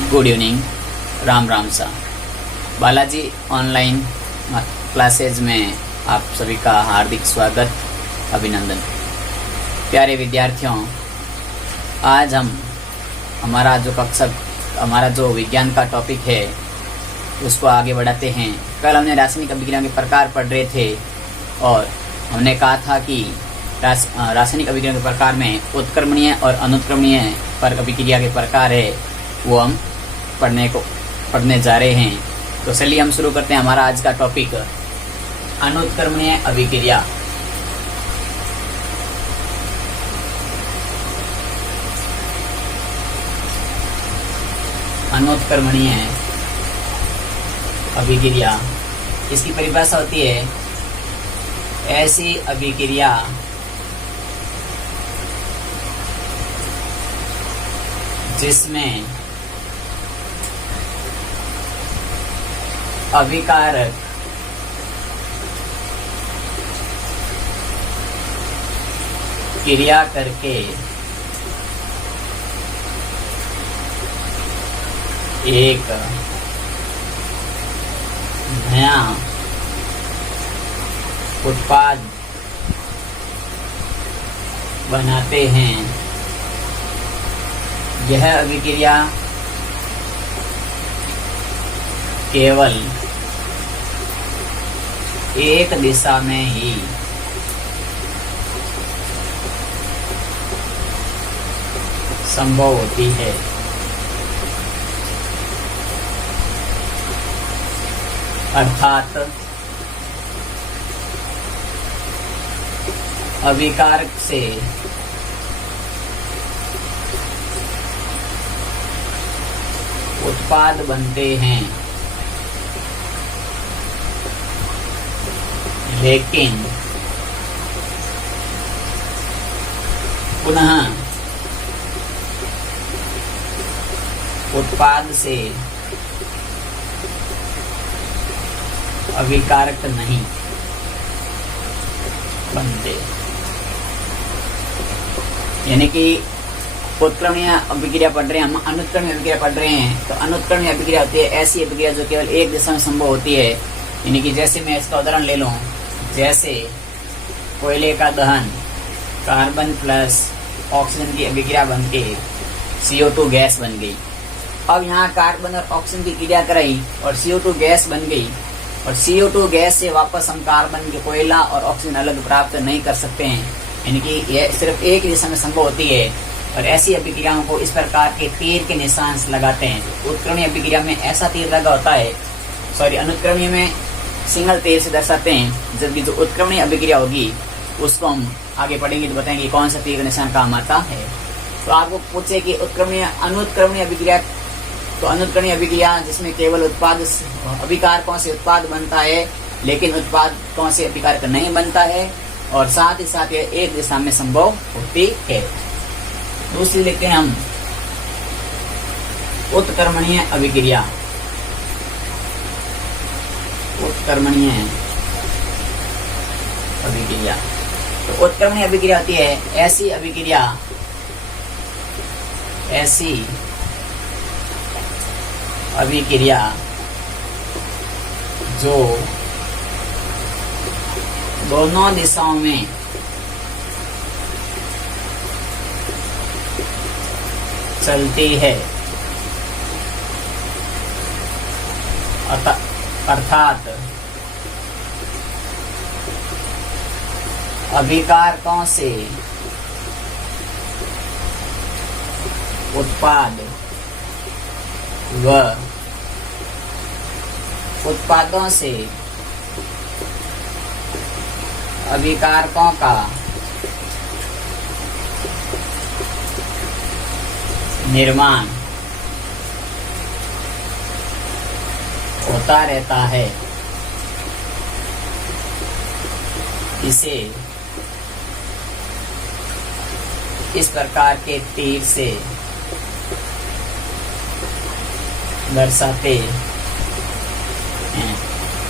Good evening, Ram Ram सा। Balaji online classes में आप सभी का हार्दिक स्वागत, अभिनंदन। प्यारे विद्यार्थियों, आज हम हमारा जो विज्ञान का टॉपिक है उसको आगे बढ़ाते हैं। कल हमने रासायनिक अभिक्रिया के प्रकार पढ़ रहे थे और हमने कहा था कि रासायनिक अभिक्रिया के प्रकार में उत्क्रमणीय और अनुत्क्रमणीय अभिक्रिया के प्रकार है, वो हम पढ़ने जा रहे हैं। तो चलिए हम शुरू करते हैं हमारा आज का टॉपिक, अनुत्क्रमणीय अभिक्रिया। अनुत्क्रमणीय अभिक्रिया, इसकी परिभाषा होती है ऐसी अभिक्रिया जिसमें अभिकारक क्रिया करके एक नया उत्पाद बनाते हैं। यह अभिक्रिया केवल एक दिशा में ही संभव होती है। अर्थात अभिकारक से उत्पाद बनते हैं, लेकिन पुनः उत्पाद से अभिकारक नहीं बनते। यानी कि उत्क्रमणीय अभिक्रिया पढ़ रहे हैं, हम अनुत्क्रमणीय अभिक्रिया पढ़ रहे हैं। तो अनुत्क्रमणीय अभिक्रिया होती है ऐसी अभिक्रिया जो केवल एक दिशा में संभव होती है। यानी कि जैसे मैं इसका उदाहरण ले लूं, जैसे कोयले का दहन, कार्बन प्लस ऑक्सीजन की अभिक्रिया बनके CO2 गैस बन गई। अब यहाँ कार्बन और ऑक्सीजन की क्रिया कराई और CO2 गैस बन गई, और CO2 गैस से वापस हम कार्बन के कोयला और ऑक्सीजन अलग प्राप्त नहीं कर सकते हैं। यानी कि यह सिर्फ एक दिशा में संभव होती है। और ऐसी अभिक्रियाओं को इस प्रकार के तीर के निशान लगाते हैं। उत्क्रमणीय अभिक्रिया में ऐसा तीर लगा होता है, अनुत्क्रमणीय में सिंगल तीर से दर्शाते हैं। जबकि जो उत्क्रमणीय अभिक्रिया होगी उसको हम आगे पढ़ेंगे तो बताएंगे कौन सा तीर का निशान काम आता है। तो आपको पूछे कि अनुत्क्रमणीय अभिक्रिया, तो अनुत्क्रमणीय अभिक्रिया जिसमें केवल अभिकारकों से उत्पाद बनता है, लेकिन उत्पादकों से अभिकारक नहीं बनता है, और साथ ही साथ यह एक दिशा में संभव होती है। दूसरी लिखते हैं हम उत्क्रमणीय अभिक्रिया। उत्क्रमणीय अभिक्रिया, तो उत्क्रमणीय अभिक्रिया होती है ऐसी अभिक्रिया जो दोनों दिशाओं में चलती है। अर्थात अभिकारकों से उत्पाद व उत्पादों से अभिकारकों का निर्माण होता रहता है। इसे इस प्रकार के तीर से दर्शाते हैं।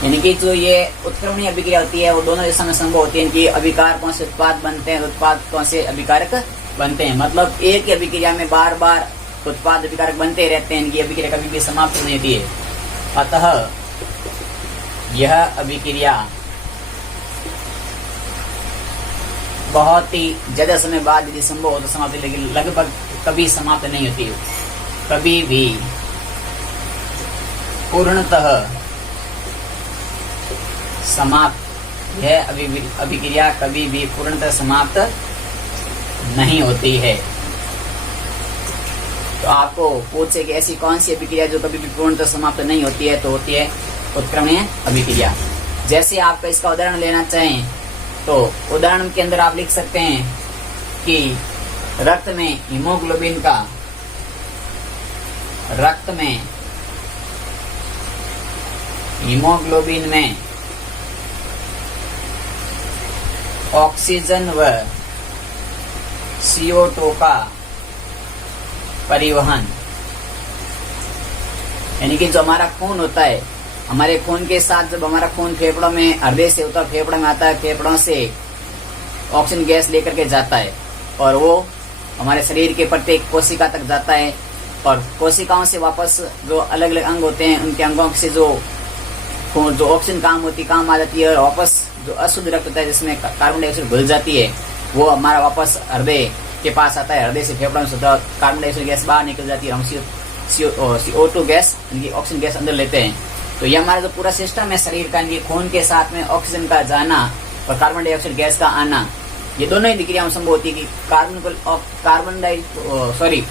यानी कि जो ये उत्क्रमणीय अभिक्रिया होती है वो दोनों दिशा में संभव होती है कि अभिकारकों से उत्पाद बनते हैं, उत्पादकों से अभिकारक बनते हैं। मतलब एक ही अभिक्रिया में बार बार उत्पाद अभिकारक बनते रहते हैं, इनकी अभिक्रिया कभी भी समाप्त नहीं होती है। अतः यह अभिक्रिया बहुत ही ज्यादा समय बाद यदि संभव हो तो समाप्त, लेकिन लगभग कभी समाप्त नहीं होती, कभी भी पूर्णतः समाप्त, यह अभिक्रिया कभी भी पूर्णतः समाप्त नहीं होती है। तो आपको पूछे कि ऐसी कौन सी अभिक्रिया जो कभी भी पूर्णतः समाप्त नहीं होती है, तो होती है उत्क्रमणीय अभिक्रिया। जैसे आपका इसका उदाहरण लेना चाहें तो उदाहरण के अंदर आप लिख सकते हैं कि रक्त में हीमोग्लोबिन का, रक्त में हीमोग्लोबिन में ऑक्सीजन व CO2 का परिवहन, यानी कि जो हमारा खून होता है, हमारे खून के साथ जब हमारा खून फेफड़ों में, हृदय से होता है, फेफड़ों में आता है, फेफड़ों से ऑक्सीजन गैस लेकर के जाता है और वो हमारे शरीर के प्रत्येक कोशिका तक जाता है, और कोशिकाओं से वापस जो अलग अलग अंग होते हैं, उनके अंगों से जो ऑक्सीजन काम आ जाती है, और वापस जो अशुद्ध रक्त होता है जिसमें कार्बन डाइऑक्साइड घुल जाती है, वो हमारा वापस हृदय के पास आता है। हृदय से फेफड़ों में कार्बन डाइऑक्साइड गैस बाहर निकल जाती है, हम CO2 गैस, इनकी ऑक्सीजन गैस अंदर लेते हैं। तो ये हमारा जो पूरा सिस्टम है शरीर का, इनके खून के साथ में ऑक्सीजन का जाना और कार्बन डाइऑक्साइड गैस का आना, ये दोनों ही विक्रियाएं संभव होती है कि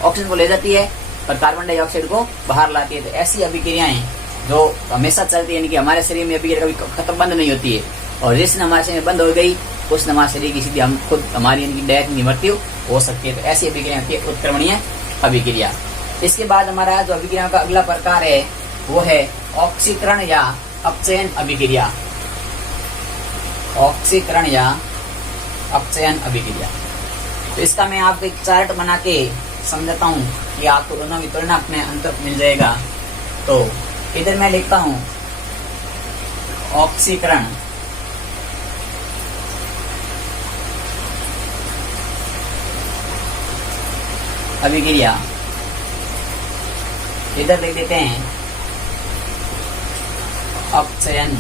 ऑक्सीजन को ले जाती है और कार्बन डाइऑक्साइड को बाहर लाती है। तो ऐसी अभिक्रियाएं जो हमेशा चलती है, यानी कि हमारे शरीर में अभिक्रिया कभी खत्म बंद नहीं होती है, और जिसने हमारे शरीर में बंद हो गई उसने हमारे शरीर की सीधी हम खुद हमारी इनकी डेथ, मृत्यु हो सकती है। तो ऐसी अभिक्रिया होती है उत्क्रमणीय अभिक्रिया। इसके बाद हमारा जो अभिक्रिया का अगला प्रकार है वो है ऑक्सीकरण या अपचयन अभिक्रिया। ऑक्सीकरण या अपचयन अभिक्रिया, तो इसका मैं आपको एक चार्ट बना के समझाता हूँ कि आपको दोनों की तुलना अपने अंतर मिल जाएगा। तो इधर मैं लिखता हूँ ऑक्सीकरण अभिक्रिया, इधर लिख देते हैं अपचयन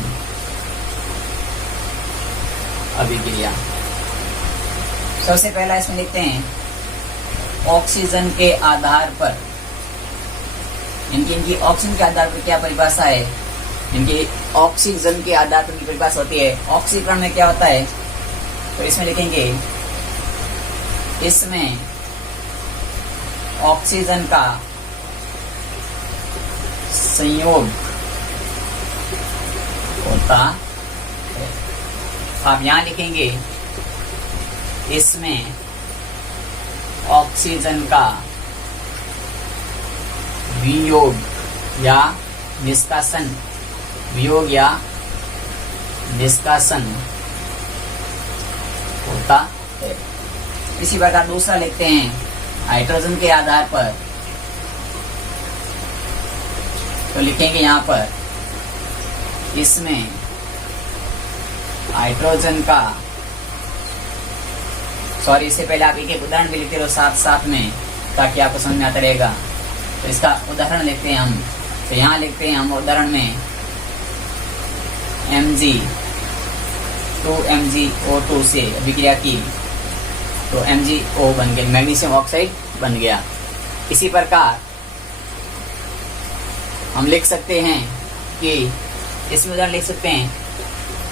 अभिक्रिया। सबसे पहला इसमें लिखते हैं ऑक्सीजन के आधार पर, इनकी ऑक्सीजन के आधार पर क्या परिभाषा है, इनकी ऑक्सीजन के आधार पर परिभाषा होती है। ऑक्सीकरण में क्या होता है, तो इसमें लिखेंगे इसमें ऑक्सीजन का संयोग होता है। आप यहां लिखेंगे इसमें ऑक्सीजन का वियोग या निष्कासन, वियोग या निष्कासन होता है। इसी प्रकार दूसरा लिखते हैं हाइड्रोजन के आधार पर, तो लिखेंगे यहां पर इसमें हाइड्रोजन का, सॉरी इससे पहले आप एक उदाहरण भी लिखते रहो साथ साथ में ताकि आपको समझ में आता रहेगा। तो इसका उदाहरण लेते हैं हम, तो यहां लिखते हैं हम उदाहरण में Mg2MgO2 से अभिक्रिया की, तो MgO बन गया, मैग्नीशियम ऑक्साइड बन गया। इसी प्रकार हम लिख सकते हैं कि इसमें उदाहरण लिख सकते हैं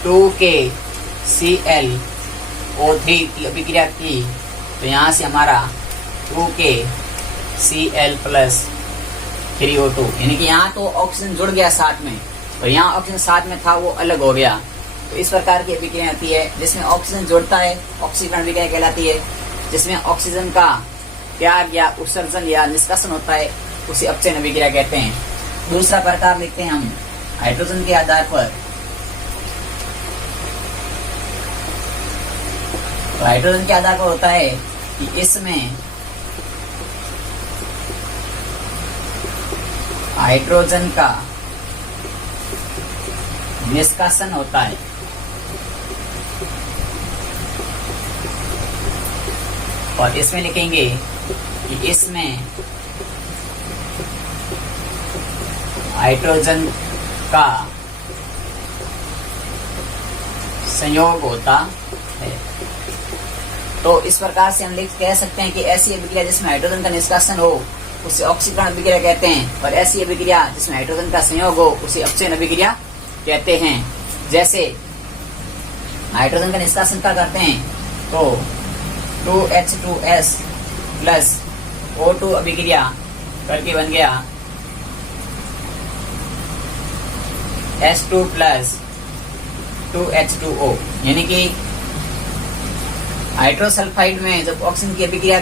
2KClO3 की अभिक्रिया की, तो यहाँ से हमारा 2KCl + 3O2, यानी कि यहाँ तो ऑक्सीजन जुड़ गया साथ में, और यहाँ ऑक्सीजन साथ में था वो अलग हो गया। तो इस प्रकार की अभिक्रिया आती है जिसमें ऑक्सीजन जुड़ता है, ऑक्सीकरण अभिक्रिया कहलाती है। जिसमें ऑक्सीजन का त्याग या उत्सर्जन या निष्कासन होता है उसे अपचयन अभिक्रिया कहते हैं। दूसरा प्रकार लिखते हैं हम हाइड्रोजन के आधार पर, तो हाइड्रोजन के आधार पर होता है कि इसमें हाइड्रोजन का निष्कासन होता है, और इसमें लिखेंगे कि इसमें हाइड्रोजन का संयोग होता है। तो इस प्रकार से हम कह सकते हैं कि ऐसी अभिक्रिया जिसमें हाइड्रोजन का निष्कासन हो उसे ऑक्सीकरण अभिक्रिया कहते हैं, और ऐसी अभिक्रिया जिसमें हाइड्रोजन का संयोग हो उसे अपचयन अभिक्रिया कहते हैं। जैसे हाइड्रोजन का निष्कासन का करते हैं तो 2H2S प्लस O2 अभिक्रिया करके बन गया H2 प्लस 2H2O, यानी कि हाइड्रोसल्फाइड में जब ऑक्सीजन की अभिक्रिया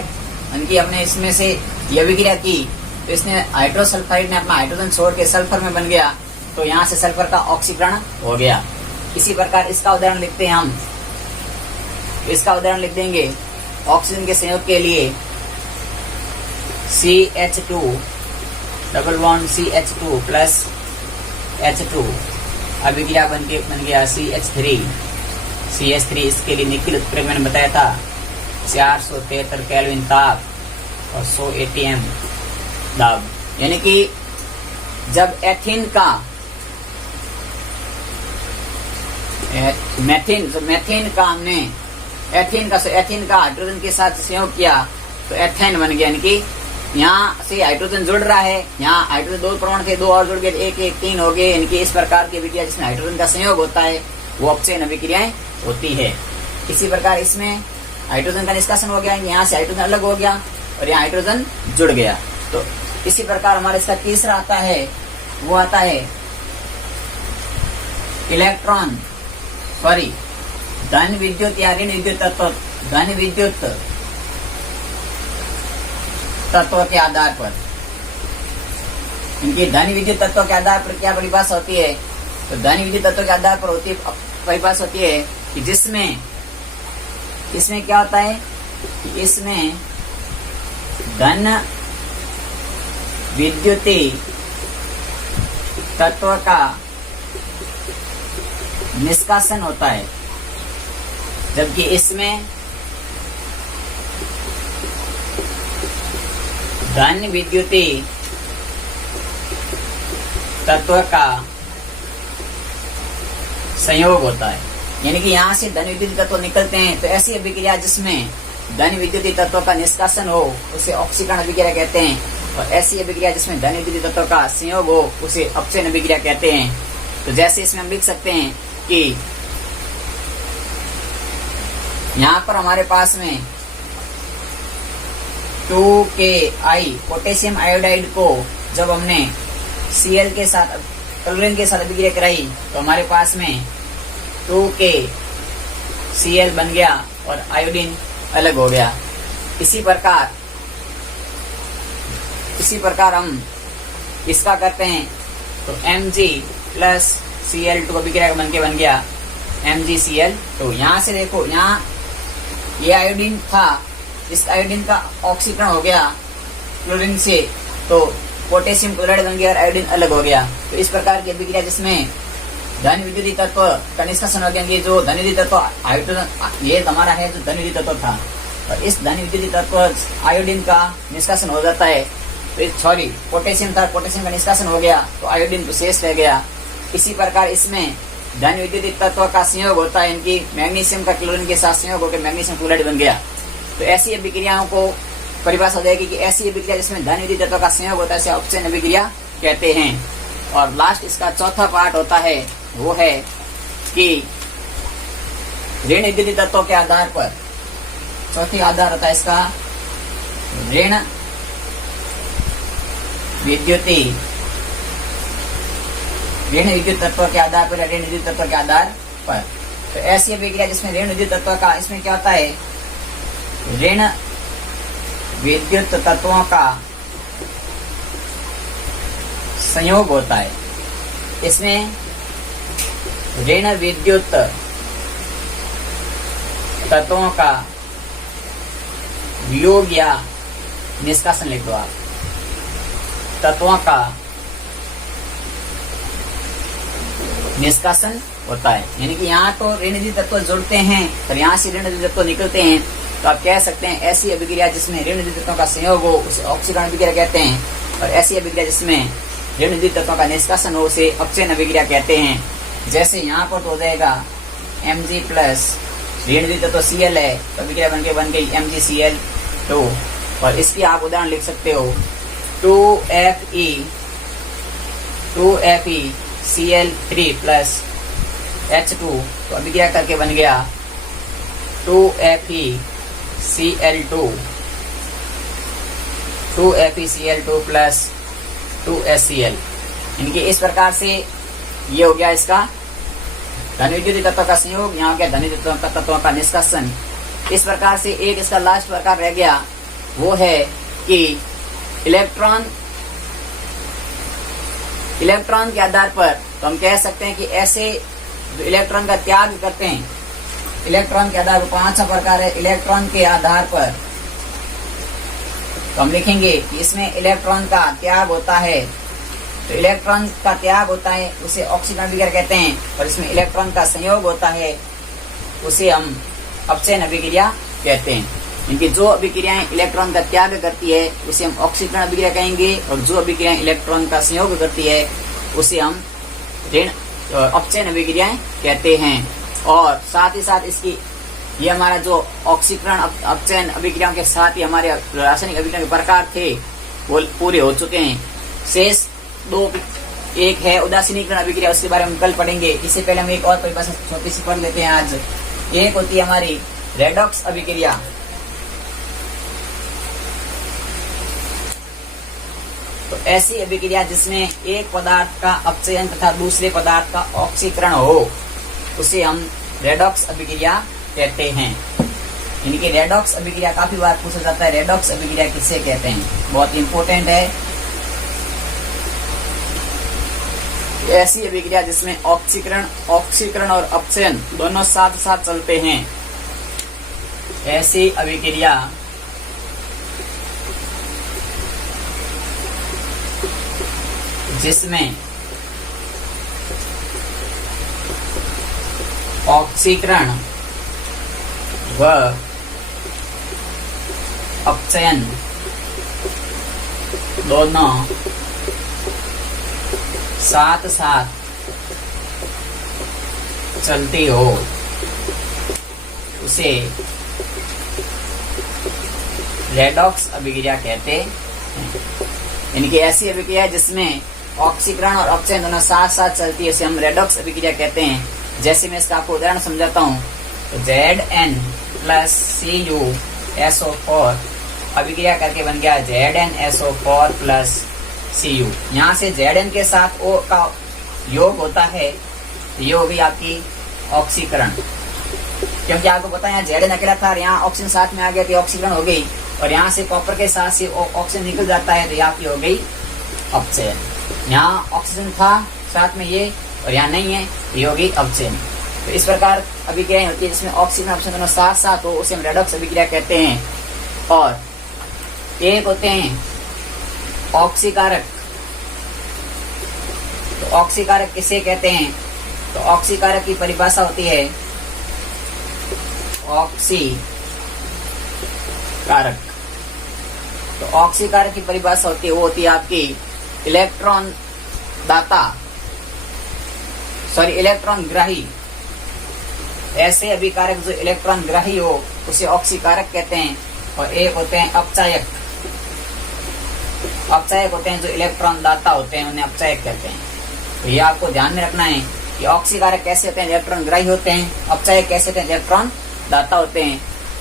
उनकी हमने इसमें से ये अभिक्रिया की तो इसने हाइड्रोसल्फाइड ने अपना हाइड्रोजन छोड़ के सल्फर में बन गया, तो यहाँ से सल्फर का ऑक्सीकरण हो गया। इसी प्रकार इसका उदाहरण लिखते हैं हम। इसका उदाहरण लिख देंगे ऑक्सीजन के संयोग के लिए CH2 double bond CH2 plus H2 अभिक्रिया बन गया CH3। इसके लिए निकल उत्प्रेरक मैंने बताया था 473 केल्विन ताप और 100 ATM दाब, यानी कि जब एथीन का मेथीन का हमने एथीन का हाइड्रोजन के साथ संयोग किया तो एथेन बन गया, यानी कि यहाँ से हाइड्रोजन जुड़ रहा है, यहाँ हाइड्रोजन 2 परमाणु थे, 2 और जुड़ गए, 1 1 3 हो गए, यानी कि इस प्रकार की अभिक्रिया जिसमें हाइड्रोजन का संयोग होता है वो अपचयन अभिक्रियाएं होती है। इसी प्रकार इसमें हाइड्रोजन का निष्कासन हो गया, यहाँ से हाइड्रोजन अलग हो गया और यहाँ हाइड्रोजन जुड़ गया। तो इसी प्रकार हमारा इसका तीसरा आता है, वो आता है धन विद्युत या ऋण विद्युत तत्व, धन विद्युत तत्व के आधार पर। इनकी धन विद्युत तत्व के आधार पर क्या परिभाषा होती है? तो धन विद्युत तत्व के आधार पर परिभाषा होती है कि जिसमें क्या होता है कि इसमें धन विद्युती तत्व का निष्कासन होता है, जबकि इसमें धन विद्युती तत्व का संयोग होता है, यानी कि यहाँ से धन विद्युती तत्व निकलते हैं। तो ऐसी अभिक्रिया जिसमें धन विद्युती तत्व का निष्कासन हो उसे ऑक्सीकरण अभिक्रिया कहते हैं, और ऐसी अभिक्रिया जिसमें धन विद्युती तत्व का संयोग हो उसे अपचयन अभिक्रिया कहते हैं। तो जैसे इसमें हम लिख सकते हैं कि यहाँ पर हमारे पास में 2KI पोटेशियम आयोडाइड को जब हमने Cl के साथ क्लोरीन के साथ अभिक्रिया कराई तो हमारे पास में 2KCl बन गया और आयोडीन अलग हो गया। इसी प्रकार हम इसका करते हैं तो Mg प्लस Cl2 अभिक्रिया बन गया MgCl। तो यहाँ से देखो, यहाँ ये आयोडीन था, इस आयोडीन का ऑक्सीकरण हो गया क्लोरीन से, तो पोटेशियम क्लोराइड बन गया और आयोडीन अलग हो गया। तो इस प्रकार की अभिक्रिया जिसमें धन विद्युती तत्व का निष्कासन हो गया, ये जो धन विद्युती तत्व हाइड्रोजन ये हमारा है जो धन विद्युती तत्व था, और इस धन विद्युती तत्व आयोडीन का निष्कासन हो जाता है। तो सॉरी पोटेशियम था, पोटेशियम का निष्कासन हो गया तो आयोडीन शेष रह गया। इसी प्रकार इसमें धन विद्युती तत्व का संयोग होता है, इनकी मैग्नीशियम का क्लोरीन के साथ संयोग होकर मैग्नीशियम क्लोराइड बन गया। तो ऐसी अभिक्रियाओं को परिभाषा हो जाएगी कि ऐसी अभिक्रिया जिसमें धन विद्युत तत्व का संयोग होता है इसे अपचयन अभिक्रिया कहते हैं। और लास्ट इसका चौथा पार्ट होता है वो है कि ऋण विद्युत तत्वों के आधार पर, चौथी आधार होता है इसका ऋण विद्युत तत्व के आधार पर, ऋण विद्युत तत्व के आधार पर। तो ऐसी अभिक्रिया जिसमें ऋण विद्युत तत्व का, इसमें क्या होता है, ऋण विद्युत तत्वों का संयोग होता है। इसमें ऋण विद्युत तत्वों का वियोग या निष्कासन लिख दो आप, तत्वों का निष्कासन होता है। यानी कि यहाँ तो ऋण विद्युत तत्व जुड़ते हैं और यहाँ से ऋण विद्युत तत्व निकलते हैं, तो आप कह सकते हैं ऐसी अभिक्रिया जिसमें ऋण विद्युत तत्वों का संयोग हो उसे ऑक्सीकरण अभिक्रिया कहते हैं, और ऐसी अभिक्रिया जिसमें ऋण द्वितीय तत्वों का निष्कासन हो उसे अपचयन अभिक्रिया कहते हैं। जैसे यहाँ पर तो हो जाएगा Mg प्लस ऋण द्वितीय तत्व Cl है तो अभिक्रिया बन गई MgCl2 और इसकी आप उदाहरण लिख सकते हो 2FeCl3 प्लस H2 तो अभिक्रिया करके बन गया 2FeCl2 प्लस 2HCl। इनके इस प्रकार से ये हो गया इसका धनविद्युतीय तत्व का संयोग, यहाँ हो गया धनविद्युतीय तत्वों का निष्कासन। इस प्रकार से एक इसका लास्ट प्रकार रह गया, वो है कि इलेक्ट्रॉन के आधार पर तो हम कह सकते हैं कि ऐसे जो इलेक्ट्रॉन का त्याग करते हैं, इलेक्ट्रॉन के आधार पर पांचवा प्रकार है इलेक्ट्रॉन के आधार पर, तो हम लिखेंगे कि इसमें इलेक्ट्रॉन का त्याग होता है, तो इलेक्ट्रॉन का त्याग होता है उसे ऑक्सीकरण अभिक्रिया कहते हैं, और इसमें इलेक्ट्रॉन का संयोग होता है उसे हम अपचयन अभिक्रिया कहते हैं। इनकी जो अभिक्रियाएं इलेक्ट्रॉन का त्याग करती है उसे हम ऑक्सीकरण अभिक्रिया कहेंगे, और जो अभिक्रियाएं इलेक्ट्रॉन का संयोग करती है उसे हम अपचयन अभिक्रियाएं कहते हैं। और साथ ही साथ इसकी ये हमारा जो ऑक्सीकरण अपचयन अभिक्रियाओं के साथ ही हमारे रासायनिक अभिक्रिया के प्रकार थे वो पूरे हो चुके हैं। शेष दो, एक है उदासीनीकरण अभिक्रिया, उसके बारे में हम कल पढ़ेंगे। इससे पहले हम एक और परिभाषा छोटी सी पढ़ लेते हैं आज। एक होती है हमारी रेडॉक्स अभिक्रिया, तो ऐसी अभिक्रिया जिसमें एक पदार्थ का अपचयन तथा दूसरे पदार्थ का ऑक्सीकरण हो उसे हम रेडॉक्स अभिक्रिया कहते हैं। इनकी रेडॉक्स अभिक्रिया काफी बार पूछा जाता है, रेडॉक्स अभिक्रिया किसे कहते हैं, बहुत इंपॉर्टेंट है। ऐसी अभिक्रिया जिसमें ऑक्सीकरण और अपचयन दोनों साथ साथ चलते हैं, ऐसी अभिक्रिया जिसमें ऑक्सीकरण व अपचयन दोनों साथ साथ चलती हो उसे रेडॉक्स अभिक्रिया कहते हैं। इनकी ऐसी अभिक्रिया जिसमें ऑक्सीकरण और अपचयन दोनों साथ साथ चलती है उसे हम रेडॉक्स अभिक्रिया कहते हैं। जैसे मैं इसका आपको उदाहरण समझाता हूँ, तो Zn प्लस CuSO4 अभिक्रिया करके बन गया ZnSO4 प्लस Cu। यहाँ से Zn के साथ O का योग होता है, ये हो गई आपकी ऑक्सीकरण, क्योंकि आपको पता है यहाँ Zn अकेला था और यहाँ ऑक्सीजन साथ में आ गया तो ऑक्सीकरण हो गई, और यहाँ से कॉपर के साथ से ऑक्सीजन निकल जाता है तो यहाँ की हो गई अपचयन। यहाँ ऑक्सीजन था साथ में ये और यहाँ नहीं है, ये होगी अपचयन। तो इस प्रकार अभिक्रियाएं होती है जिसमें ऑक्सीजन अपचयन दोनों साथ साथ हो उसे हम रेडॉक्स अभिक्रिया कहते हैं। और एक होते हैं ऑक्सीकारक, तो ऑक्सीकारक किसे कहते हैं, तो ऑक्सीकारक की परिभाषा होती है ऑक्सीकारक, तो ऑक्सीकारक की परिभाषा होती है वो होती है आपकी इलेक्ट्रॉन ग्राही। ऐसे अभिकारक जो इलेक्ट्रॉन ग्राही हो उसे ऑक्सीकारक कहते हैं। और एक होते हैं अपचायक होते हैं जो इलेक्ट्रॉन दाता होते हैं उन्हें अपचायक कहते हैं। तो ये आपको ध्यान में रखना है कि ऑक्सीकारक कैसे होते हैं, इलेक्ट्रॉन ग्राही होते हैं, अपचायक कैसे होते हैं, इलेक्ट्रॉन दाता होते हैं।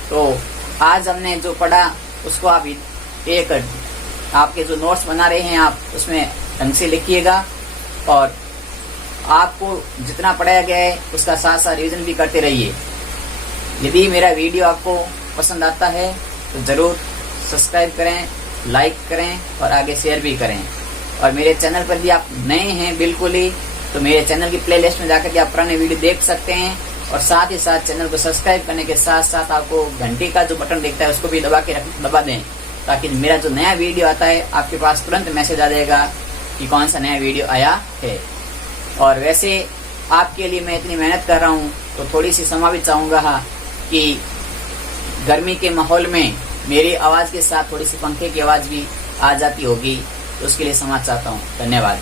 तो आज हमने जो पढ़ा उसको आप एक आपके जो नोट्स बना रहे हैं आप उसमें ढंग से लिखिएगा, और आपको जितना पढ़ाया गया है उसका साथ साथ रिवीजन भी करते रहिए। यदि मेरा वीडियो आपको पसंद आता है तो जरूर सब्सक्राइब करें, लाइक करें और आगे शेयर भी करें। और मेरे चैनल पर भी आप नए हैं बिल्कुल ही, तो मेरे चैनल की प्लेलिस्ट में जाकर के आप पुराने वीडियो देख सकते हैं। और साथ ही साथ चैनल को सब्सक्राइब करने के साथ साथ आपको घंटी का जो बटन दिखता है उसको भी दबा दें, ताकि मेरा जो नया वीडियो आता है आपके पास तुरंत मैसेज आ जाएगा कि कौन सा नया वीडियो आया है। और वैसे आपके लिए मैं इतनी मेहनत कर रहा हूँ तो थोड़ी सी क्षमा भी चाहूँगा कि गर्मी के माहौल में मेरी आवाज़ के साथ थोड़ी सी पंखे की आवाज़ भी आ जाती होगी, तो उसके लिए क्षमा चाहता हूँ। धन्यवाद।